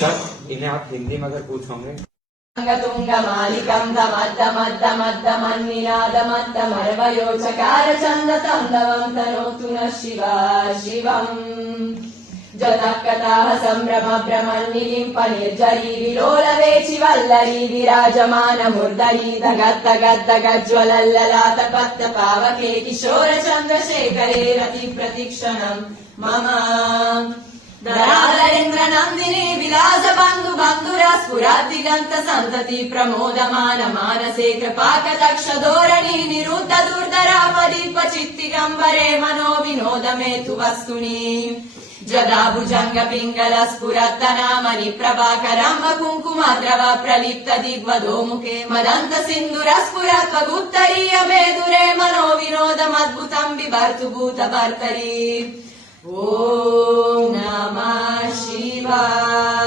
सर इन्हें आप हिंदी में अगर पूछोगे तुंगमालिकं दमद्दमद्दमन्निनादमद्दमर्वयोचकार चन्दतं दवं तनोतु नः शिवा शिवम् जतः कथाः सम्भ्रम भ्रमन्निलिम्प निर्जरी विलोलवेचि वल्लरी विराजमान मुर्दरी दगद्दगद्दगज्ज्वलल्ललाट पत्त पावके किशोर चन्द्रशेखरे रति प्रतिक्षणम् मम धराधरेन्द्र नन्दिनी विलास बन्धु बन्धुरा स्फुराद्दिगन्त सन्तति प्रमोदमान मानसे कृपाकदक्ष धोरणी निरुद्ध दुर्धरापदीप चित्तिगम्बरे मनो विनोद मे तु वस्तुनि जदा भुजङ्ग पिङ्गल स्फुरत्तनामनि प्रभाकरम्ब कुङ्कुमद्रव प्रलिप्त दिग्वधोमुखे मदन्त सिन्धुर स्फुरत्वगुत्तरीय मेदुरे मनो विनोदमद्भुतम् बिभर्तु भूतभर्तरि ॐ नमः शिवाय।